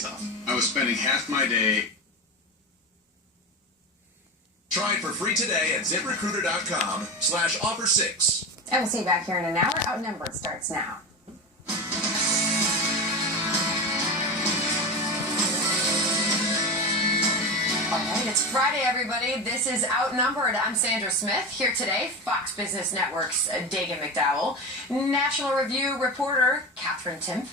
days off. I was spending half my day. Try it for free today at ZipRecruiter.com/offer6. And we'll see you back here in an hour. Outnumbered starts now. All right, it's Friday, everybody. This is Outnumbered. I'm Sandra Smith. Here today, Fox Business Network's Dagan McDowell, National Review reporter Catherine Timpf,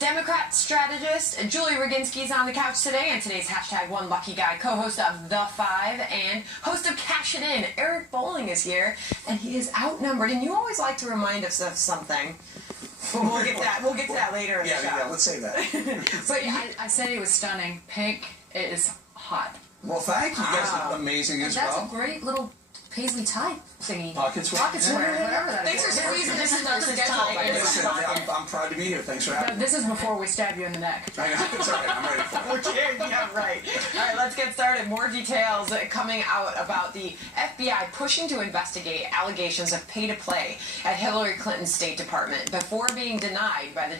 Democrat strategist Julie Roginski's on the couch today, and today's #OneLuckyGuy, co-host of The Five and host of Cash It In, Eric Bowling is here, and he is outnumbered. And you always like to remind us of something. But we'll get to that later in the show. Yeah, let's say that. But I said it was stunning. Pink is hot. Well, thank you. You guys look amazing as well. That's a great little paisley tie thingy. Pockets, whatever that thanks is. for squeezing this into our schedule. Listen, I'm proud to be here. Thanks for having me. This is before we stab you in the neck. I know. It's all right. I'm ready for it. Okay, yeah, right. All right, let's get started. More details coming out about the FBI pushing to investigate allegations of pay-to-play at Hillary Clinton's State Department before being denied by the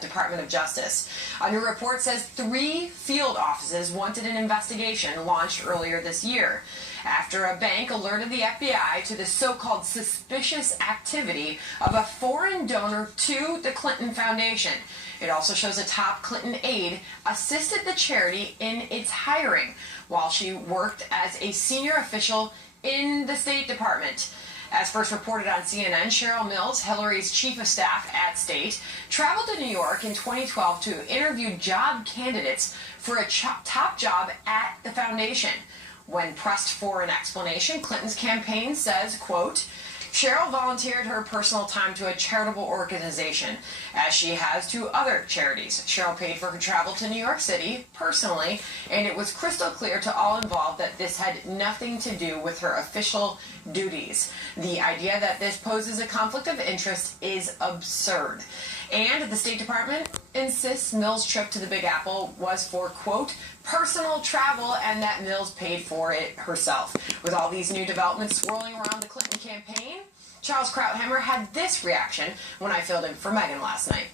Department of Justice. A new report says 3 field offices wanted an investigation launched earlier this year after a bank alerted the FBI to the so-called suspicious activity of a foreign donor to the Clinton Foundation. It also shows a top Clinton aide assisted the charity in its hiring while she worked as a senior official in the State Department. As first reported on CNN, Sheryl Mills, Hillary's chief of staff at State, traveled to New York in 2012 to interview job candidates for a top job at the foundation. When pressed for an explanation, Clinton's campaign says, quote, Sheryl volunteered her personal time to a charitable organization, as she has to other charities. Sheryl paid for her travel to New York City personally, and it was crystal clear to all involved that this had nothing to do with her official duties. The idea that this poses a conflict of interest is absurd. And the State Department insists Mills' trip to the Big Apple was for, quote, personal travel, and that Mills paid for it herself. With all these new developments swirling around the Clinton campaign, Charles Krauthammer had this reaction when I filled in for Megan last night.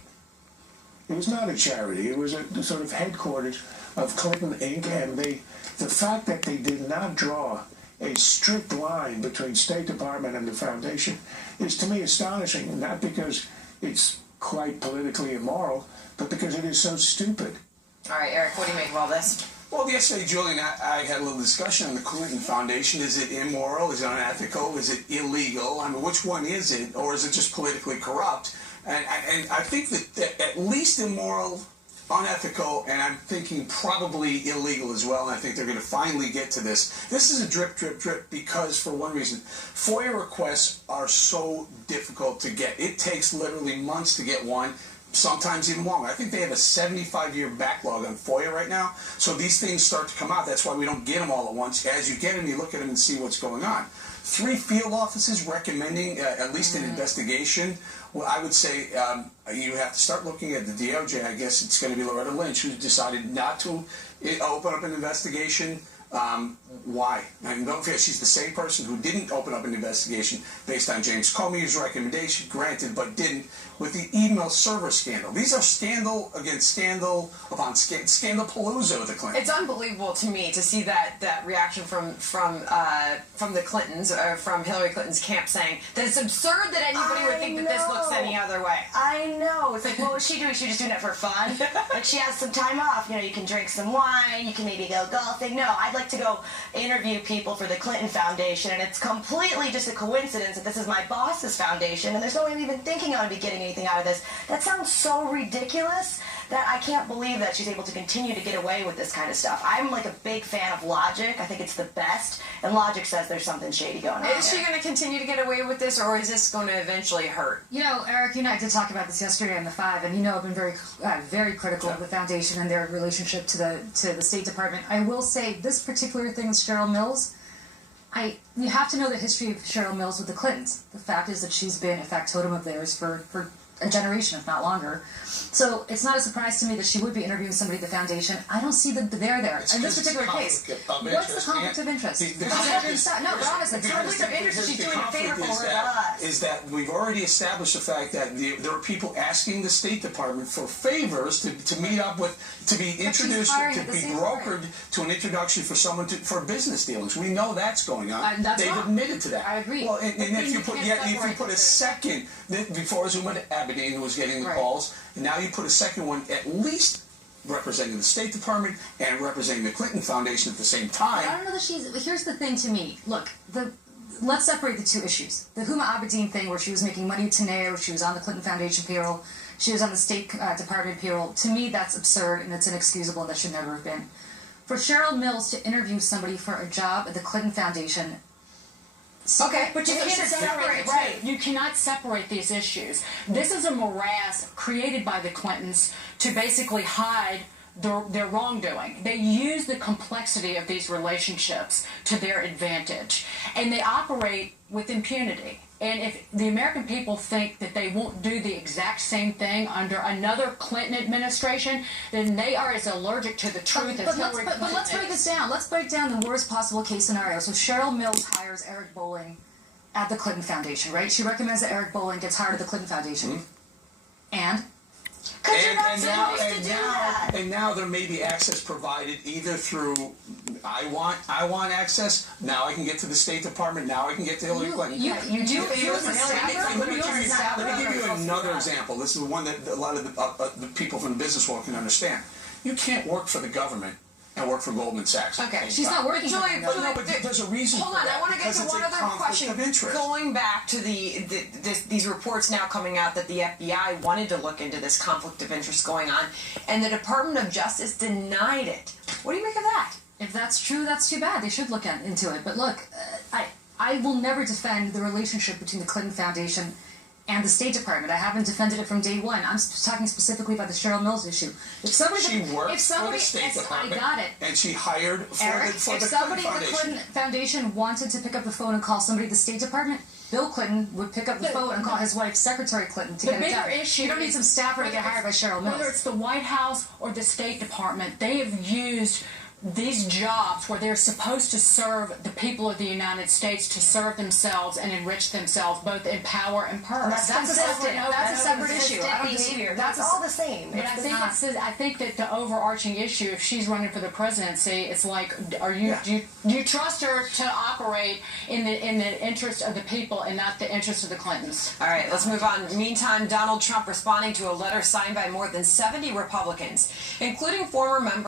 It was not a charity. It was a sort of headquarters of Clinton Inc. And the fact that they did not draw a strict line between State Department and the foundation is, to me, astonishing. Not because it's quite politically immoral, but because it is so stupid. All right, Eric, what do you make of all this? Well, yesterday, Julie and I had a little discussion on the Clinton Foundation. Is it immoral? Is it unethical? Is it illegal? I mean, which one is it? Or is it just politically corrupt? And I think that at least immoral, unethical, and I'm thinking probably illegal as well, and I think they're going to finally get to this. This is a drip, drip, drip because, for one reason, FOIA requests are so difficult to get. It takes literally months to get one, sometimes even longer. I think they have a 75-year backlog on FOIA right now, so these things start to come out. That's why we don't get them all at once. As you get them, you look at them and see what's going on. 3 field offices recommending at least an investigation. Well, I would say you have to start looking at the DOJ. I guess it's going to be Loretta Lynch, who decided not to open up an investigation. Why? I mean, don't forget, she's the same person who didn't open up an investigation based on James Comey's recommendation, granted, but didn't, with the email server scandal. These are scandal against scandal upon scandal palooza with the Clintons. It's unbelievable to me to see that reaction from the Clintons, or from Hillary Clinton's camp, saying that it's absurd that anybody would think that this looks any other way. I know. It's like, what was she doing? She was just doing it for fun. Like, she has some time off. You know, you can drink some wine. You can maybe go golfing. No, I'd like to go interview people for the Clinton Foundation, and it's completely just a coincidence that this is my boss's foundation, and there's no way I'm even thinking I would be getting anything out of this. That sounds so ridiculous that I can't believe that she's able to continue to get away with this kind of stuff. I'm like a big fan of logic. I think it's the best, and logic says there's something shady going on. Is she going to continue to get away with this, or is this going to eventually hurt? You know, Eric, you and I did talk about this yesterday on The Five, and you know I've been very critical of the foundation and their relationship to the State Department. I will say this particular thing with Sheryl Mills, you have to know the history of Sheryl Mills with the Clintons. The fact is that she's been a factotum of theirs for a generation, if not longer. So it's not a surprise to me that she would be interviewing somebody at the foundation. I don't see the there there. In this particular case, what's the conflict of interest? No, but honestly, the conflict of interest, she's doing a favor for us. Is that we've already established the fact that there are people asking the State Department for favors to meet up with, to be introduced, to be brokered to an introduction for someone for business dealings. We know that's going on. They've admitted to that. I agree. Well, and if you put a second, before it was Aberdeen who was getting the calls, and now you put a second one at least representing the State Department and representing the Clinton Foundation at the same time. I don't know that she's. Here's the thing to me. Look, let's separate the two issues. The Huma Abedin thing, where she was making money to Nair, she was on the Clinton Foundation payroll, she was on the State Department payroll. To me, that's absurd and it's inexcusable. And that should never have been. For Sheryl Mills to interview somebody for a job at the Clinton Foundation. Okay, but you can't separate, right? You cannot separate these issues. This is a morass created by the Clintons to basically hide their wrongdoing. They use the complexity of these relationships to their advantage, and they operate with impunity. And if the American people think that they won't do the exact same thing under another Clinton administration, then they are as allergic to the truth as Hillary Clinton is. But let's break this down. Let's break down the worst possible case scenario. So Sheryl Mills hires Eric Bolling at the Clinton Foundation, right? She recommends that Eric Bolling gets hired at the Clinton Foundation. Mm-hmm. And? And now there may be access provided either through I want access. Now I can get to the State Department. Now I can get to Hillary Clinton. You do feel Let me give you another example. This is the one that a lot of the people from the business world can understand. You can't work for the government and work for GoldmanSachs. Okay, she's not working. But there's a reason. Hold on, I want to get to one other question. Going back to these reports now coming out that the FBI wanted to look into this conflict of interest going on, and the Department of Justice denied it. What do you make of that? If that's true, that's too bad. They should look into it. But look, I will never defend the relationship between the Clinton Foundation and the State Department. I haven't defended it from day one. I'm talking specifically about the Sheryl Mills issue. She worked for the State Department. I got it. And she hired for Eric, the Clinton if somebody Foundation. in the Clinton Foundation wanted to pick up the phone and call somebody at the State Department, Bill Clinton would pick up the phone and call his wife, Secretary Clinton, to get it done. You don't need some staffer to get hired by Sheryl Mills. Whether it's the White House or the State Department, they have used these jobs where they're supposed to serve the people of the United States to serve themselves and enrich themselves, both in power and purse. That's a separate issue. That's all the same. But I think that the overarching issue, if she's running for the presidency, it's like, do you trust her to operate in the interest of the people and not the interest of the Clintons? All right, let's move on. Meantime, Donald Trump responding to a letter signed by more than 70 Republicans, including former members